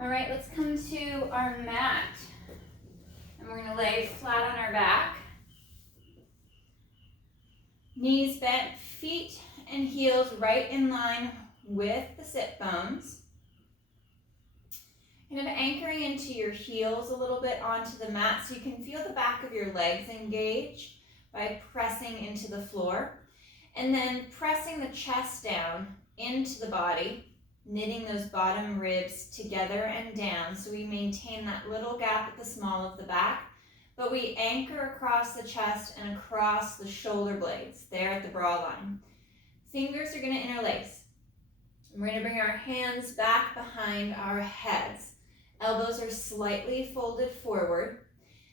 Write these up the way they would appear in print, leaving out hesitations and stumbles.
All right, let's come to our mat. And we're gonna lay flat on our back. Knees bent, feet and heels right in line with the sit bones. Kind of anchoring into your heels a little bit onto the mat so you can feel the back of your legs engage by pressing into the floor. And then pressing the chest down into the body, knitting those bottom ribs together and down so we maintain that little gap at the small of the back, but we anchor across the chest and across the shoulder blades there at the bra line. Fingers are going to interlace. We're going to bring our hands back behind our heads. Elbows are slightly folded forward.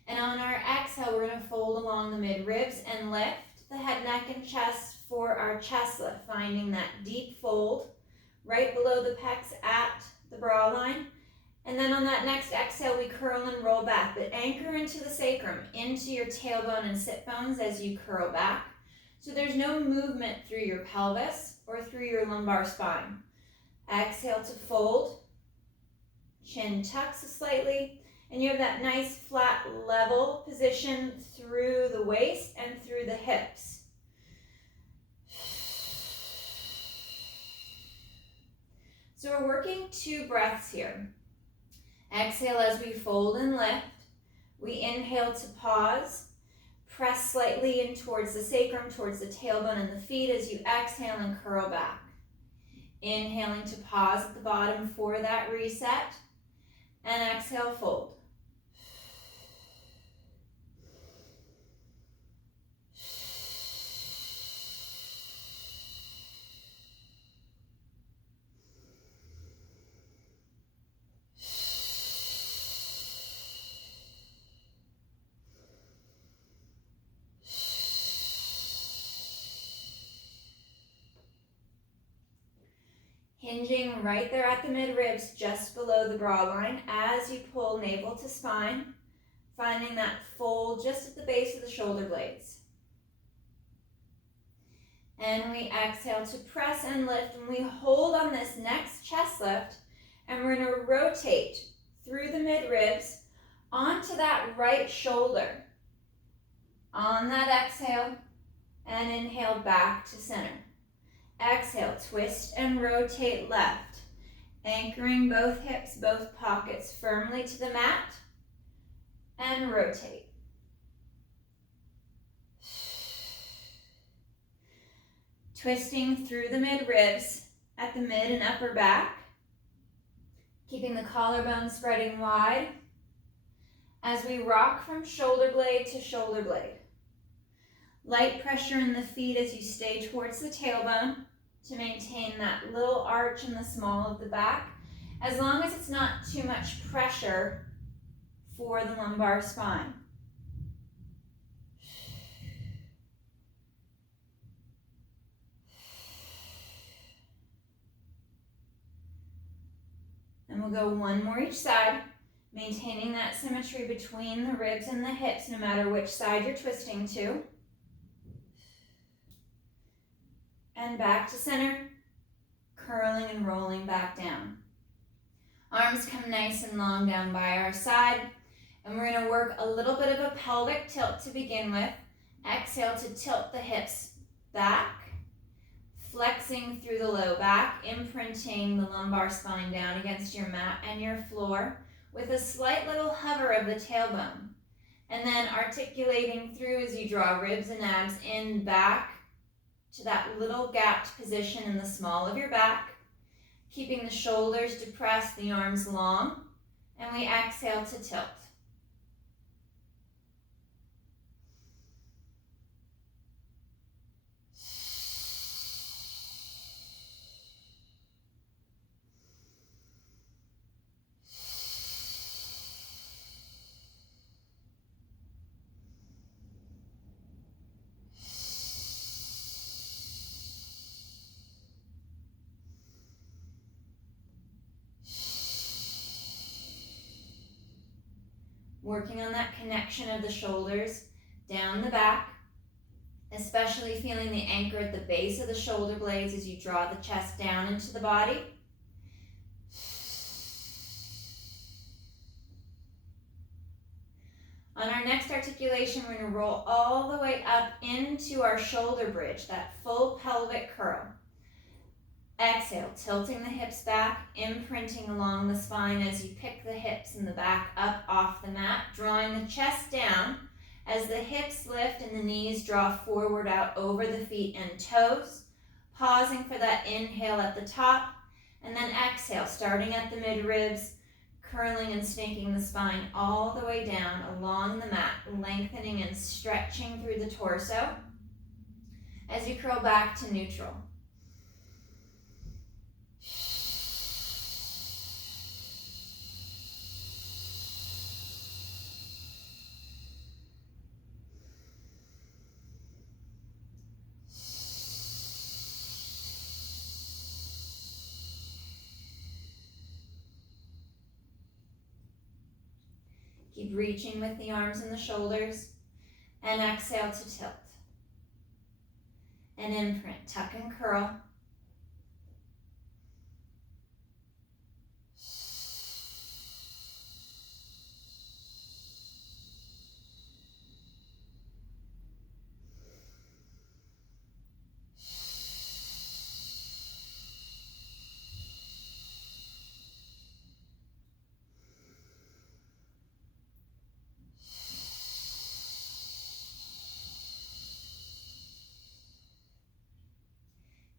And on our exhale, we're going to fold along the mid-ribs and lift the head, neck, and chest for our chest lift, finding that deep fold right below the pecs at the bra line. And then on that next exhale, we curl and roll back, but anchor into the sacrum, into your tailbone and sit bones as you curl back. So there's no movement through your pelvis or through your lumbar spine. Exhale to fold, chin tucks slightly, and you have that nice flat level position through the waist and through the hips. So we're working 2 breaths here. Exhale as we fold and lift. We inhale to pause. Press slightly in towards the sacrum, towards the tailbone and the feet as you exhale and curl back. Inhaling to pause at the bottom for that reset. And exhale, fold. Hinging right there at the mid-ribs, just below the bra line, as you pull navel to spine, finding that fold just at the base of the shoulder blades. And we exhale to press and lift, and we hold on this next chest lift, and we're going to rotate through the mid-ribs onto that right shoulder. On that exhale, and inhale back to center. Exhale, twist and rotate left, anchoring both hips, both pockets firmly to the mat, and rotate. Twisting through the mid-ribs at the mid and upper back, keeping the collarbone spreading wide as we rock from shoulder blade to shoulder blade. Light pressure in the feet as you stay towards the tailbone to maintain that little arch in the small of the back, as long as it's not too much pressure for the lumbar spine. And we'll go 1 more each side, maintaining that symmetry between the ribs and the hips, no matter which side you're twisting to. And back to center, curling and rolling back down. Arms come nice and long down by our side, and we're going to work a little bit of a pelvic tilt to begin with. Exhale to tilt the hips back, flexing through the low back, imprinting the lumbar spine down against your mat and your floor with a slight little hover of the tailbone. And then articulating through as you draw ribs and abs in back to that little gapped position in the small of your back, keeping the shoulders depressed, the arms long, and we exhale to tilt. Working on that connection of the shoulders down the back, especially feeling the anchor at the base of the shoulder blades as you draw the chest down into the body. On our next articulation, we're going to roll all the way up into our shoulder bridge, that full pelvic curl. Exhale, tilting the hips back, imprinting along the spine as you pick the hips and the back up off the mat, drawing the chest down as the hips lift and the knees draw forward out over the feet and toes. Pausing for that inhale at the top, and then exhale, starting at the mid-ribs, curling and snaking the spine all the way down along the mat, lengthening and stretching through the torso as you curl back to neutral. Keep reaching with the arms and the shoulders, and exhale to tilt. And imprint, tuck and curl.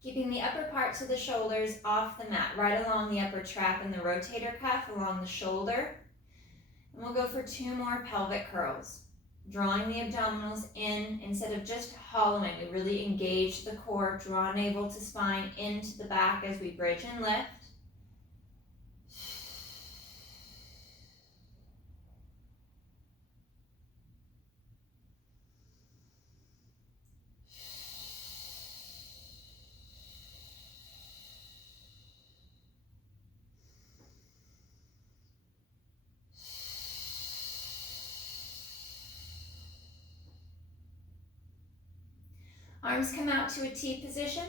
Keeping the upper parts of the shoulders off the mat, right along the upper trap and the rotator cuff along the shoulder. And we'll go for 2 more pelvic curls. Drawing the abdominals in instead of just hollowing. We really engage the core, draw navel to spine into the back as we bridge and lift. Arms come out to a T position,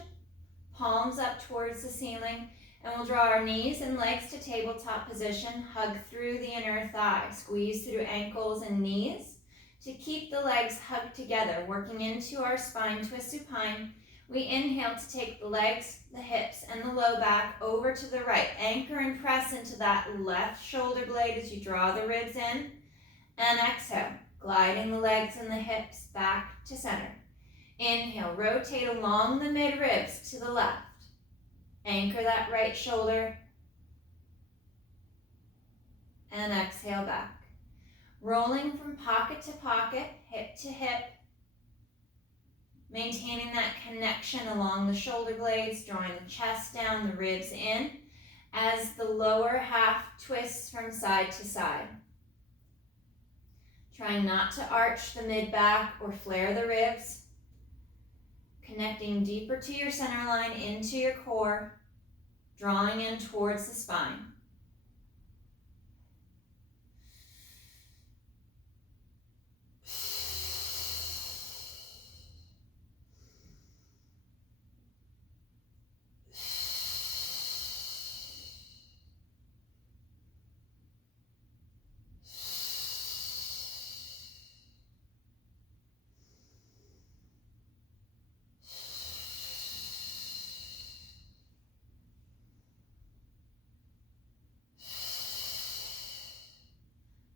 palms up towards the ceiling, and we'll draw our knees and legs to tabletop position, hug through the inner thigh, squeeze through ankles and knees to keep the legs hugged together, working into our spine twist supine. We inhale to take the legs, the hips, and the low back over to the right. Anchor and press into that left shoulder blade as you draw the ribs in, and exhale, gliding the legs and the hips back to center. Inhale, rotate along the mid-ribs to the left. Anchor that right shoulder. And exhale back. Rolling from pocket to pocket, hip to hip. Maintaining that connection along the shoulder blades, drawing the chest down, the ribs in, as the lower half twists from side to side. Trying not to arch the mid-back or flare the ribs. Connecting deeper to your center line, into your core, drawing in towards the spine.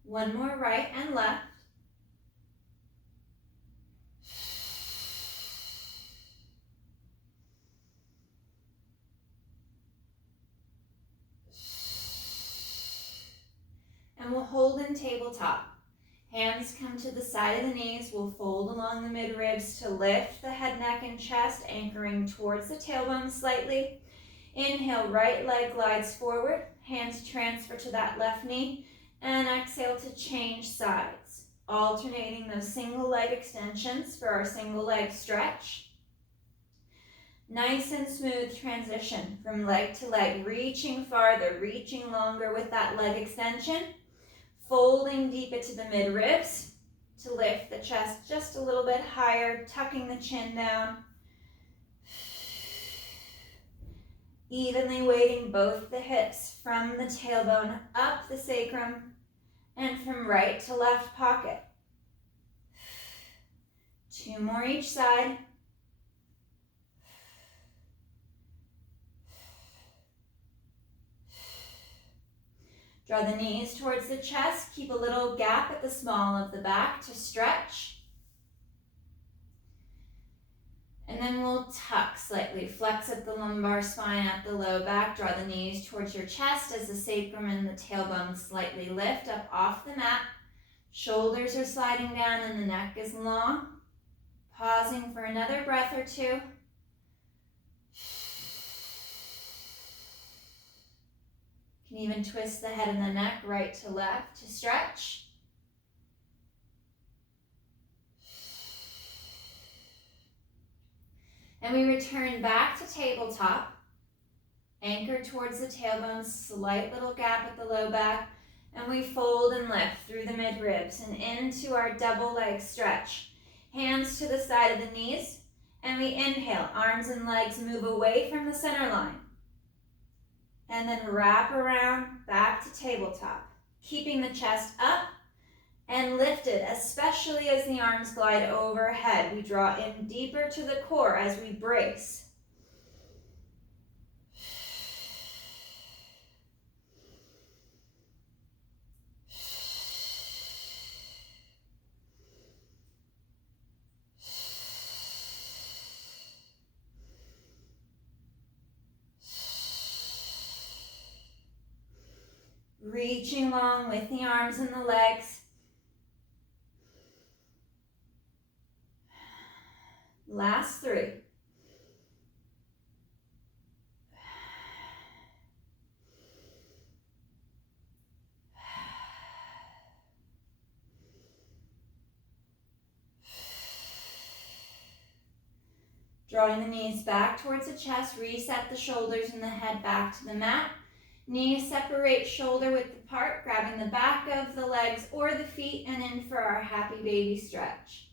One more right and left. And we'll hold in tabletop. Hands come to the side of the knees. We'll fold along the mid-ribs to lift the head, neck, and chest, anchoring towards the tailbone slightly. Inhale, right leg glides forward. Hands transfer to that left knee. And exhale to change sides, alternating those single leg extensions for our single leg stretch. Nice and smooth transition from leg to leg, reaching farther, reaching longer with that leg extension, folding deep into the mid-ribs to lift the chest just a little bit higher, tucking the chin down. Evenly weighting both the hips from the tailbone up the sacrum, and from right to left pocket. 2 more each side. Draw the knees towards the chest. Keep a little gap at the small of the back to stretch. And then we'll tuck slightly. Flex up the lumbar spine at the low back. Draw the knees towards your chest as the sacrum and the tailbone slightly lift up off the mat. Shoulders are sliding down and the neck is long. Pausing for another breath or two. You can even twist the head and the neck right to left to stretch. And we return back to tabletop. Anchor towards the tailbone, slight little gap at the low back. And we fold and lift through the mid-ribs and into our double leg stretch. Hands to the side of the knees. And we inhale, arms and legs move away from the center line. And then wrap around back to tabletop. Keeping the chest up and lifted, especially as the arms glide overhead. We draw in deeper to the core as we brace. Reaching long with the arms and the legs. Last 3. Drawing the knees back towards the chest, reset the shoulders and the head back to the mat. Knees separate shoulder width apart, grabbing the back of the legs or the feet and in for our happy baby stretch.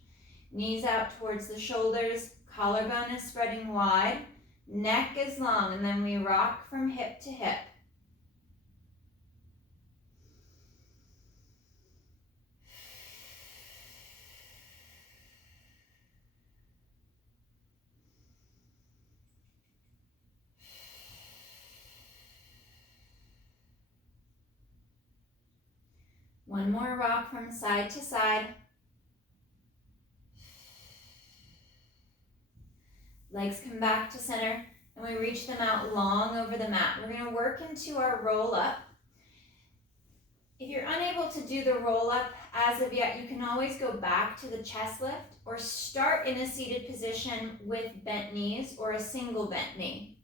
Knees out towards the shoulders, collarbone is spreading wide, neck is long, and then we rock from hip to hip. One more rock from side to side. Legs come back to center, and we reach them out long over the mat. We're going to work into our roll up. If you're unable to do the roll up as of yet, you can always go back to the chest lift or start in a seated position with bent knees or a single bent knee.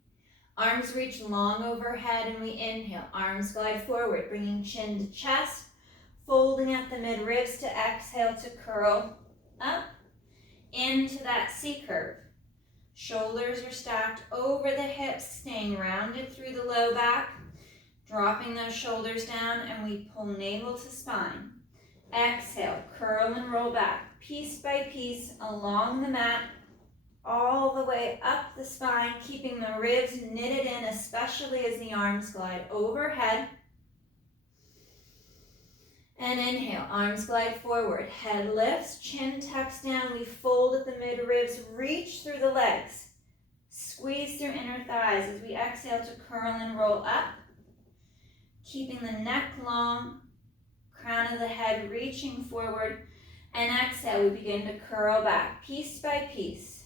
Arms reach long overhead and we inhale. Arms glide forward, bringing chin to chest, folding at the mid-ribs to exhale to curl up into that C curve. Shoulders are stacked over the hips, staying rounded through the low back. Dropping those shoulders down and we pull navel to spine. Exhale, curl and roll back, piece by piece along the mat, all the way up the spine, keeping the ribs knitted in, especially as the arms glide overhead. And inhale, arms glide forward, head lifts, chin tucks down, we fold at the mid-ribs, reach through the legs, squeeze through inner thighs as we exhale to curl and roll up, keeping the neck long, crown of the head reaching forward, and exhale, we begin to curl back, piece by piece.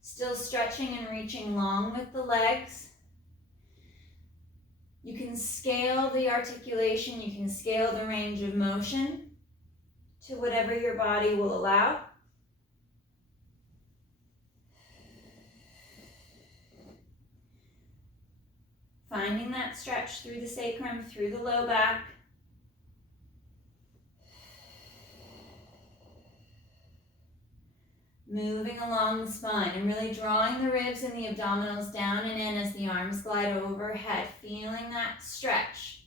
Still stretching and reaching long with the legs. You can scale the articulation, you can scale the range of motion to whatever your body will allow. Finding that stretch through the sacrum, through the low back. Moving along the spine and really drawing the ribs and the abdominals down and in as the arms glide overhead. Feeling that stretch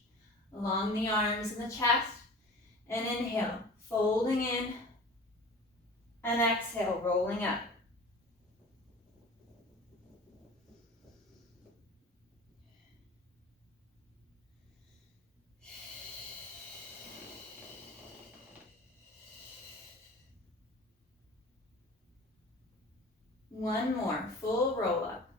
along the arms and the chest. And inhale, folding in. And exhale, rolling up. One more, full roll up.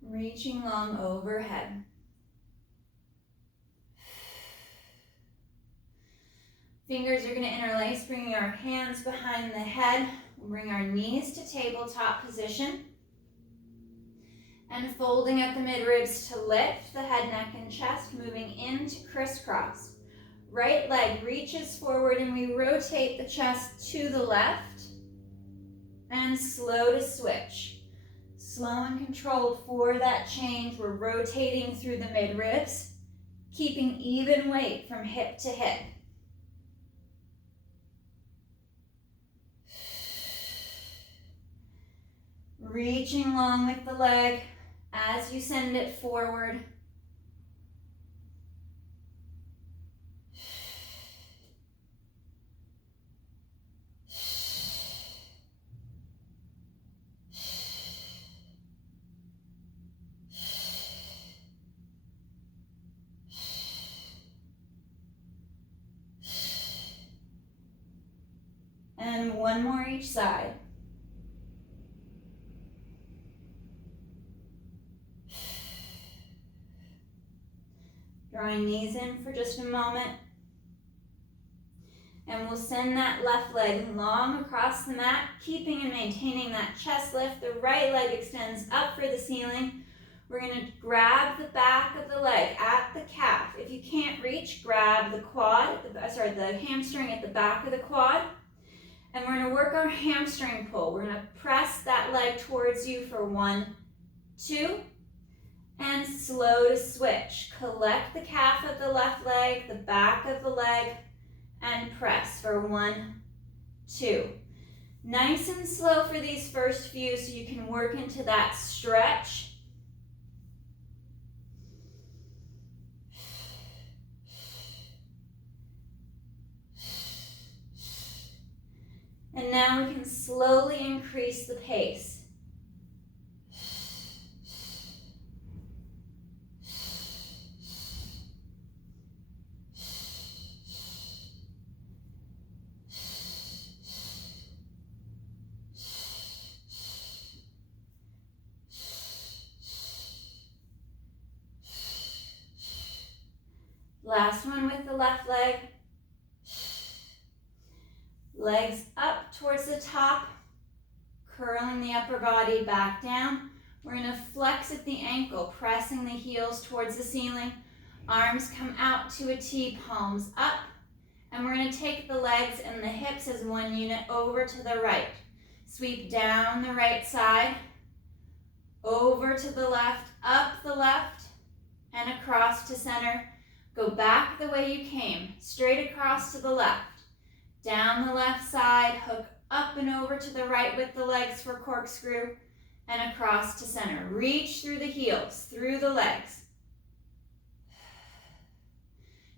Reaching long overhead. Fingers are going to interlace, bringing our hands behind the head. We'll bring our knees to tabletop position. And folding at the midribs to lift the head, neck, and chest, moving into crisscross. Right leg reaches forward and we rotate the chest to the left. And slow to switch. Slow and controlled for that change. We're rotating through the midribs, keeping even weight from hip to hip. Reaching long with the leg as you send it forward. And one more each side. Drawing knees in for just a moment. And we'll send that left leg long across the mat, keeping and maintaining that chest lift. The right leg extends up for the ceiling. We're going to grab the back of the leg at the calf. If you can't reach, grab the the hamstring at the back of the quad. And we're going to work our hamstring pull. We're going to press that leg towards you for 1, 2, and slow to switch. Collect the calf of the left leg, the back of the leg, and press for 1, 2. Nice and slow for these first few so you can work into that stretch. And now we can slowly increase the pace. Last one with the left leg. Legs up towards the top, curling the upper body back down. We're going to flex at the ankle, pressing the heels towards the ceiling. Arms come out to a T, palms up. And we're going to take the legs and the hips as one unit over to the right. Sweep down the right side, over to the left, up the left, and across to center. Go back the way you came, straight across to the left. Down the left side, hook up and over to the right with the legs for corkscrew, and across to center. Reach through the heels, through the legs.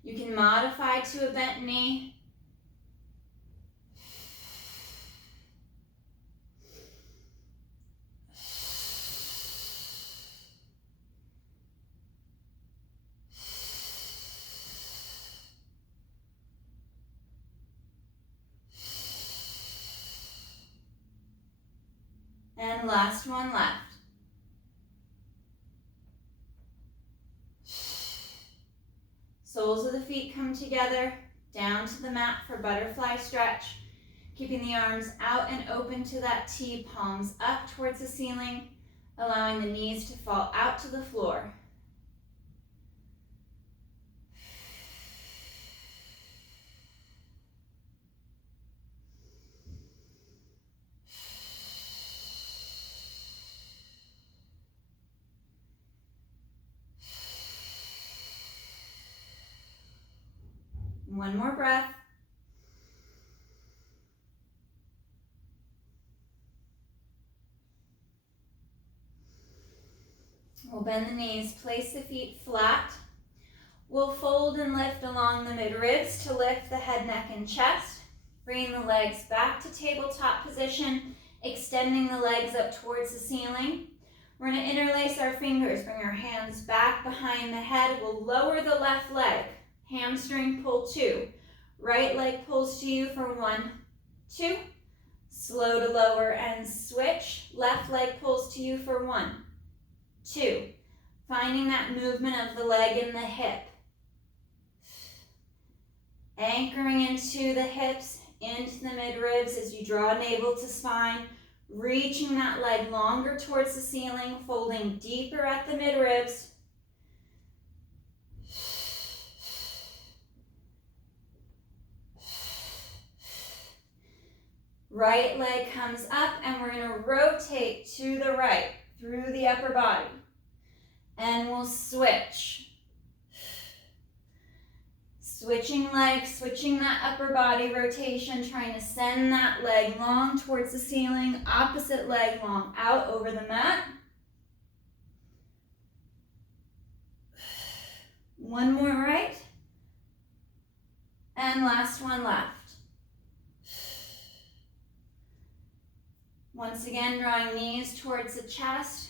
You can modify to a bent knee. And last one left. Soles of the feet come together, down to the mat for butterfly stretch. Keeping the arms out and open to that T, palms up towards the ceiling, allowing the knees to fall out to the floor. One more breath. We'll bend the knees, place the feet flat. We'll fold and lift along the mid-ribs to lift the head, neck, and chest. Bring the legs back to tabletop position, extending the legs up towards the ceiling. We're going to interlace our fingers, bring our hands back behind the head. We'll lower the left leg, hamstring pull 2. Right leg pulls to you for 1, 2. Slow to lower and switch. Left leg pulls to you for 1, 2. Finding that movement of the leg in the hip. Anchoring into the hips, into the mid-ribs as you draw navel to spine. Reaching that leg longer towards the ceiling, folding deeper at the mid-ribs. Right leg comes up and we're going to rotate to the right through the upper body. And we'll switch. Switching legs, switching that upper body rotation, trying to send that leg long towards the ceiling, opposite leg long out over the mat. One more right. And last one left. Once again, drawing knees towards the chest.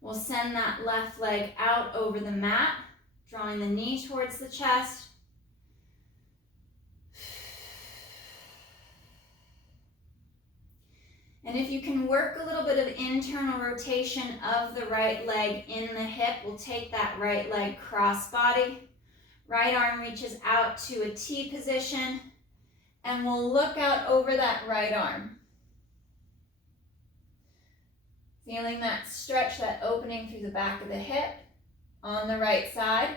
We'll send that left leg out over the mat, drawing the knee towards the chest. And if you can work a little bit of internal rotation of the right leg in the hip, we'll take that right leg cross body. Right arm reaches out to a T position, and we'll look out over that right arm. Feeling that stretch, that opening through the back of the hip on the right side.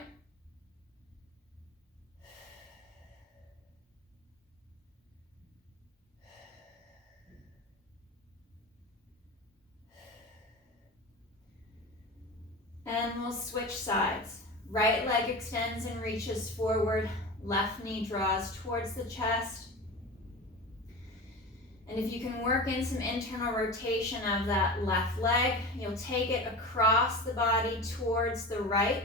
And we'll switch sides. Right leg extends and reaches forward. Left knee draws towards the chest. And if you can work in some internal rotation of that left leg, you'll take it across the body towards the right.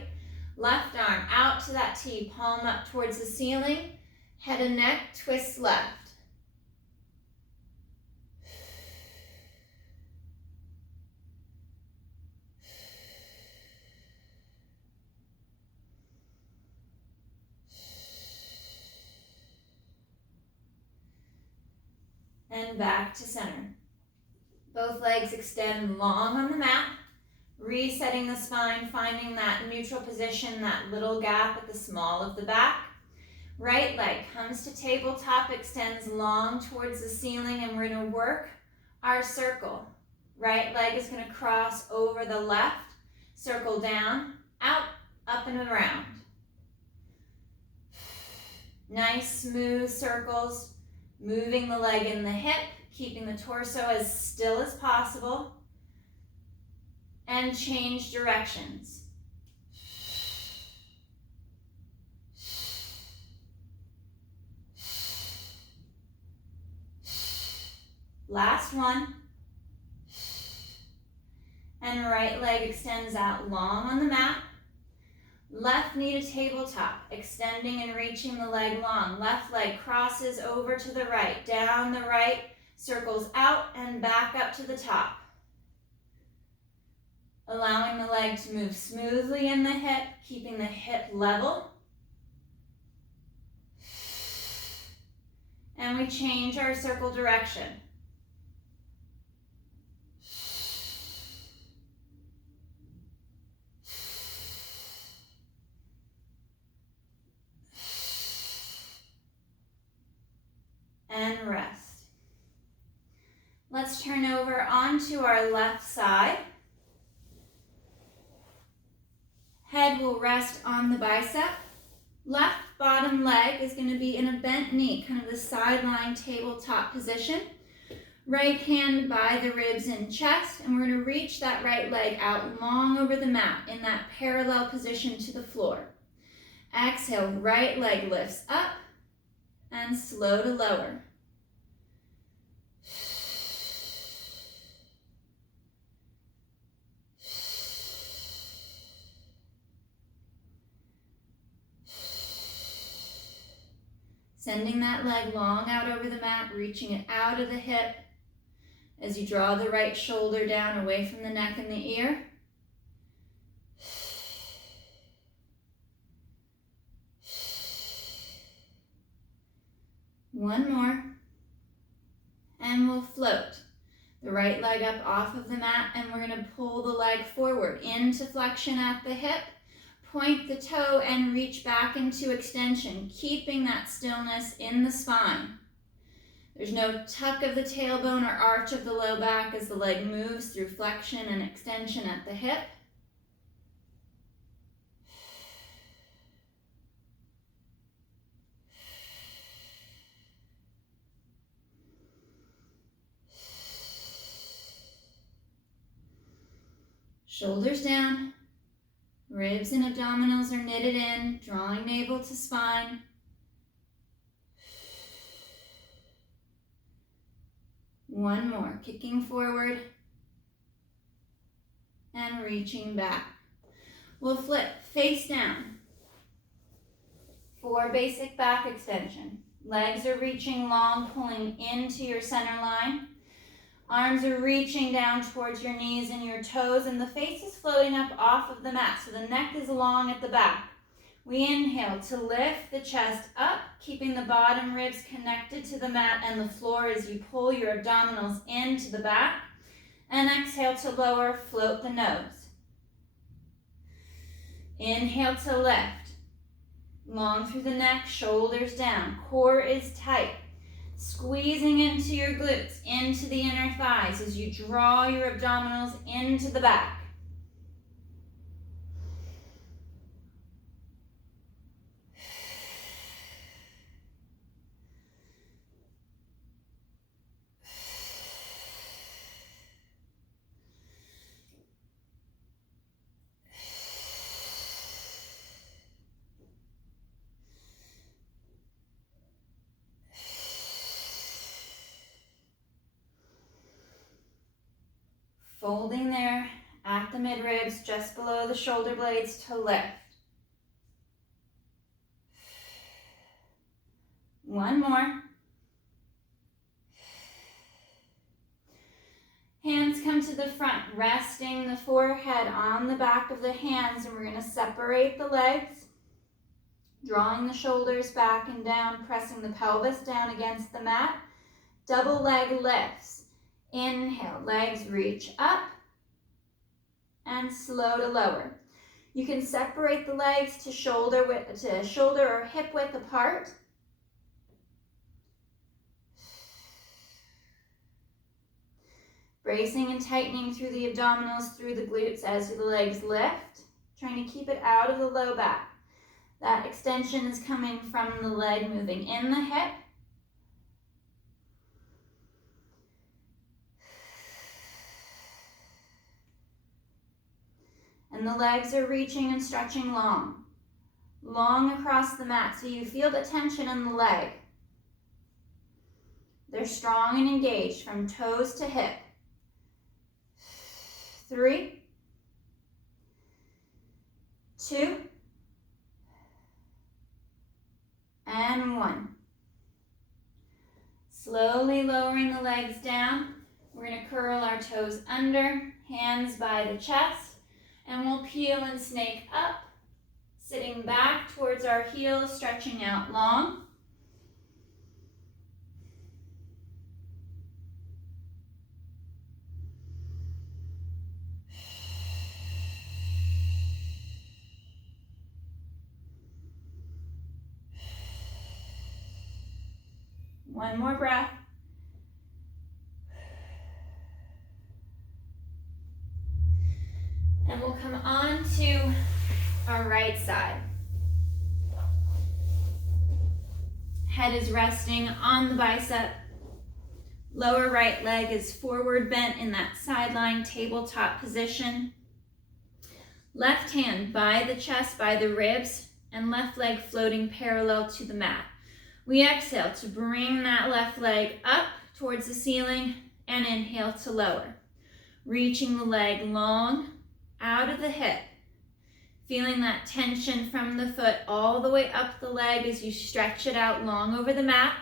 Left arm out to that T, palm up towards the ceiling. Head and neck, twist left. And back to center. Both legs extend long on the mat, resetting the spine, finding that neutral position, that little gap at the small of the back. Right leg comes to tabletop, extends long towards the ceiling, and we're going to work our circle. Right leg is going to cross over the left, circle down, out, up and around. Nice smooth circles. Moving the leg in the hip, keeping the torso as still as possible, and change directions. Last one. And right leg extends out long on the mat. Left knee to tabletop, extending and reaching the leg long. Left leg crosses over to the right, down the right, circles out and back up to the top. Allowing the leg to move smoothly in the hip, keeping the hip level. And we change our circle direction. And rest. Let's turn over onto our left side. Head will rest on the bicep. Left bottom leg is going to be in a bent knee, kind of the sideline tabletop position. Right hand by the ribs and chest, and we're going to reach that right leg out long over the mat in that parallel position to the floor. Exhale, right leg lifts up and slow to lower. Sending that leg long out over the mat, reaching it out of the hip as you draw the right shoulder down away from the neck and the ear. One more. And we'll float the right leg up off of the mat, and we're going to pull the leg forward into flexion at the hip. Point the toe and reach back into extension, keeping that stillness in the spine. There's no tuck of the tailbone or arch of the low back as the leg moves through flexion and extension at the hip. Shoulders down. Ribs and abdominals are knitted in, drawing navel to spine. One more, kicking forward and reaching back. We'll flip face down for basic back extension. Legs are reaching long, pulling into your center line. Arms are reaching down towards your knees and your toes, and the face is floating up off of the mat, so the neck is long at the back. We inhale to lift the chest up, keeping the bottom ribs connected to the mat and the floor as you pull your abdominals into the back. And exhale to lower, float the nose. Inhale to lift. Long through the neck, shoulders down, core is tight. Squeezing into your glutes, into the inner thighs as you draw your abdominals into the back. Folding there at the midribs, just below the shoulder blades to lift. One more. Hands come to the front, resting the forehead on the back of the hands, and we're going to separate the legs, drawing the shoulders back and down, pressing the pelvis down against the mat. Double leg lifts. Inhale, legs reach up and slow to lower. You can separate the legs to shoulder or hip width apart. Bracing and tightening through the abdominals, through the glutes as the legs lift, trying to keep it out of the low back. That extension is coming from the leg moving in the hip. And the legs are reaching and stretching long, long across the mat, so you feel the tension in the leg. They're strong and engaged from toes to hip. 3, 2, and 1. Slowly lowering the legs down. We're going to curl our toes under, hands by the chest. And we'll peel and snake up, sitting back towards our heels, stretching out long. One more breath. And we'll come on to our right side. Head is resting on the bicep. Lower right leg is forward bent in that sideline tabletop position. Left hand by the chest, by the ribs, and left leg floating parallel to the mat. We exhale to bring that left leg up towards the ceiling and inhale to lower. Reaching the leg long out of the hip. Feeling that tension from the foot all the way up the leg as you stretch it out long over the mat.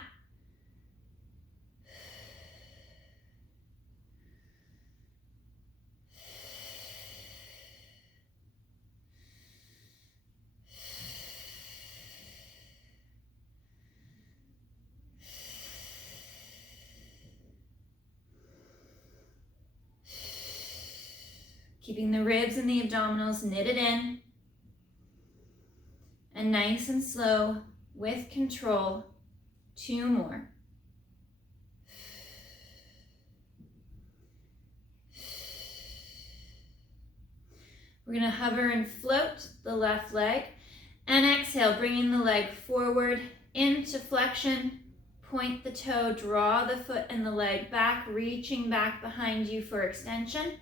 Keeping the ribs and the abdominals knitted in. And nice and slow, with control, 2 more. We're going to hover and float the left leg. And exhale, bringing the leg forward into flexion. Point the toe, draw the foot and the leg back, reaching back behind you for extension.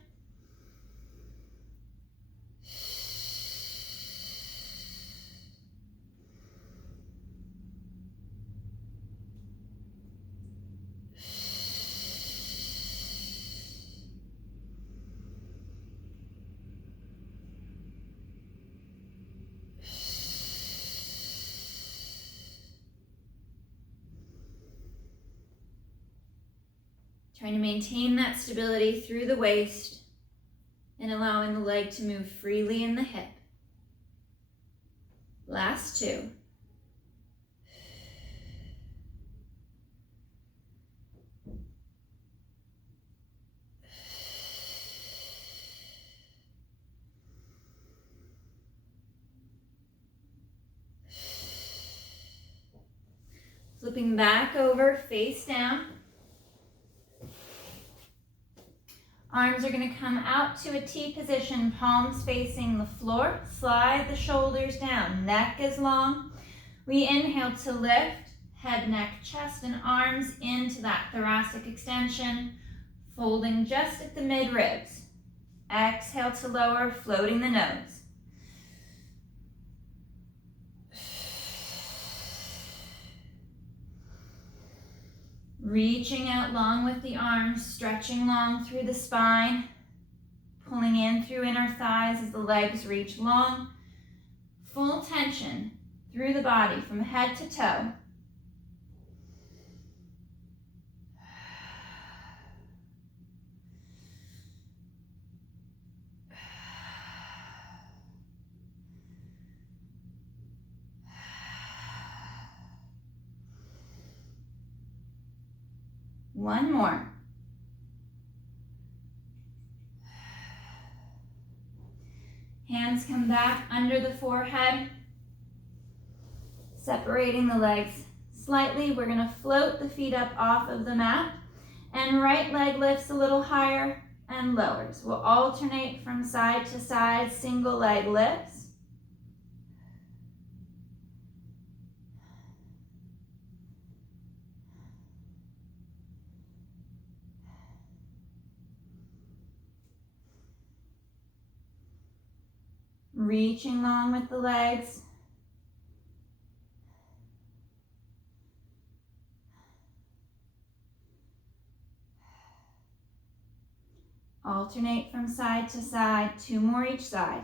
Trying to maintain that stability through the waist and allowing the leg to move freely in the hip. Last 2. Flipping back over, face down. Arms are going to come out to a T position, palms facing the floor. Slide the shoulders down, neck is long. We inhale to lift, head, neck, chest, and arms into that thoracic extension, folding just at the mid-ribs. Exhale to lower, floating the nose. Reaching out long with the arms, stretching long through the spine, pulling in through inner thighs as the legs reach long. Full tension through the body from head to toe. One more. Hands come back under the forehead, separating the legs slightly. We're going to float the feet up off of the mat, and right leg lifts a little higher and lowers. We'll alternate from side to side, single leg lifts. Reaching long with the legs. Alternate from side to side, 2 more each side.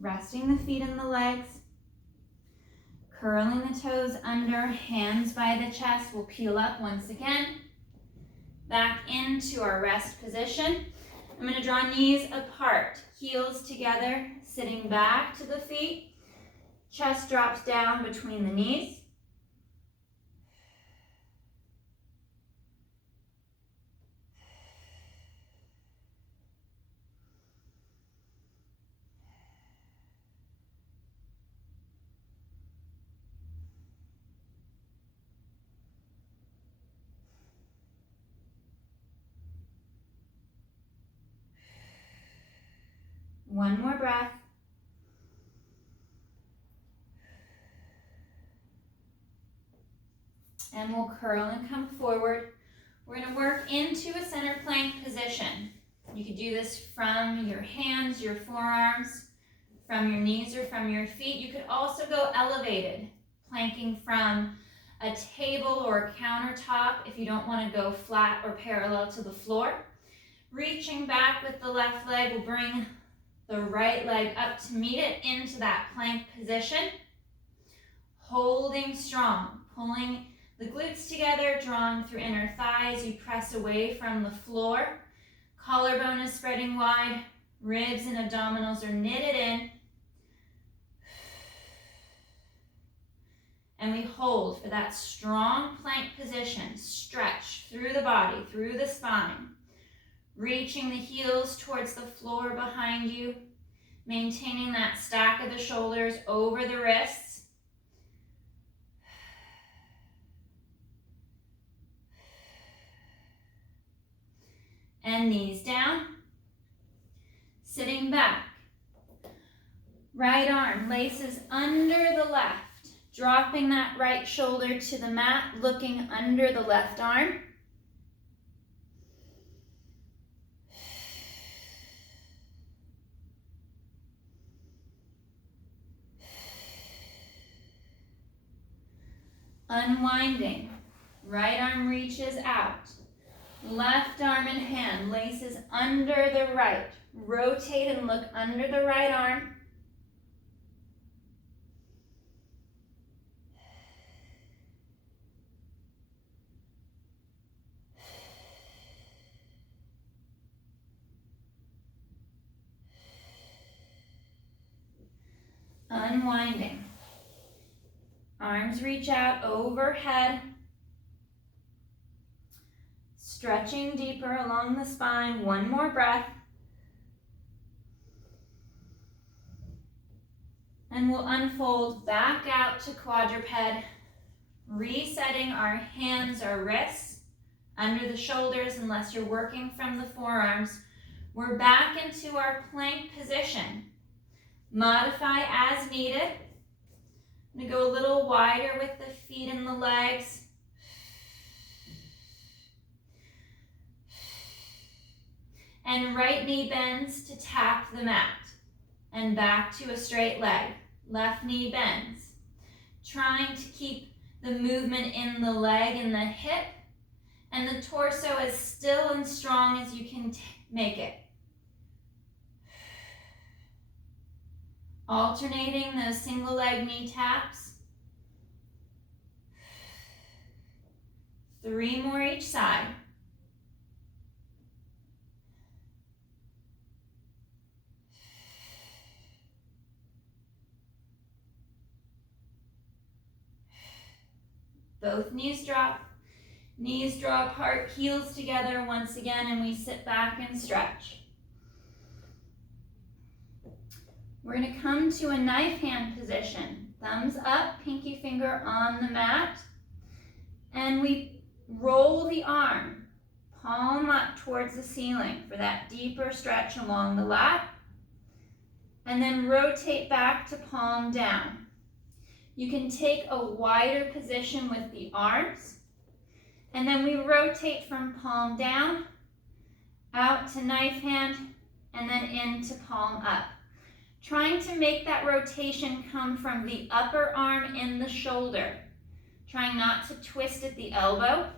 Resting the feet and the legs. Curling the toes under, hands by the chest. We'll peel up once again. Back into our rest position. I'm going to draw knees apart, heels together, sitting back to the feet. Chest drops down between the knees. One more breath. And we'll curl and come forward. We're going to work into a center plank position. You could do this from your hands, your forearms, from your knees or from your feet. You could also go elevated, planking from a table or a countertop if you don't want to go flat or parallel to the floor. Reaching back with the left leg will bring the right leg up to meet it into that plank position. Holding strong, pulling the glutes together, drawn through inner thighs. You press away from the floor. Collarbone is spreading wide. Ribs and abdominals are knitted in. And we hold for that strong plank position. Stretch through the body, through the spine. Reaching the heels towards the floor behind you. Maintaining that stack of the shoulders over the wrists. And knees down. Sitting back. Right arm laces under the left. Dropping that right shoulder to the mat, looking under the left arm. Unwinding. Right arm reaches out. Left arm and hand laces under the right. Rotate and look under the right arm. Unwinding. Arms reach out overhead. Stretching deeper along the spine. One more breath. And we'll unfold back out to quadruped, resetting our hands or wrists under the shoulders unless you're working from the forearms. We're back into our plank position. Modify as needed. I'm going to go a little wider with the feet and the legs. And right knee bends to tap the mat. And back to a straight leg. Left knee bends. Trying to keep the movement in the leg and the hip. And the torso as still and strong as you can make it. Alternating those single leg knee taps. 3 more each side. Both knees drop. Knees draw apart, heels together once again, and we sit back and stretch. We're going to come to a knife hand position. Thumbs up, pinky finger on the mat. And we roll the arm, palm up towards the ceiling for that deeper stretch along the lat. And then rotate back to palm down. You can take a wider position with the arms. And then we rotate from palm down, out to knife hand, and then into palm up. Trying to make that rotation come from the upper arm in the shoulder. Trying not to twist at the elbow.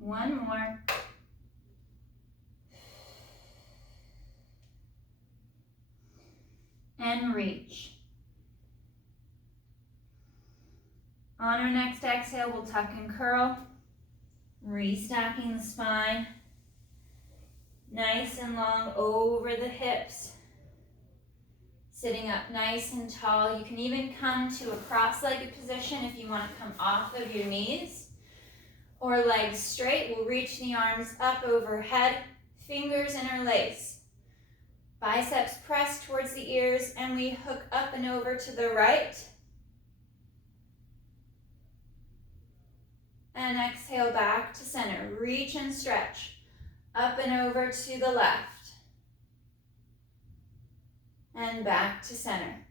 One more. And reach. On our next exhale, we'll tuck and curl. Restacking the spine. Nice and long over the hips. Sitting up nice and tall. You can even come to a cross-legged position if you want to come off of your knees. Or legs straight, we'll reach the arms up overhead, fingers interlace. Biceps press towards the ears, and we hook up and over to the right. And exhale back to center. Reach and stretch. Up and over to the left. and back to center.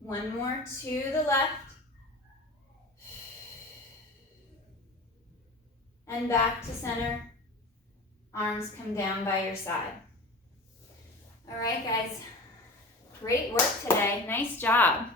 One more to the left. And back to center. Arms come down by your side. All right, guys. Great work today. Nice job.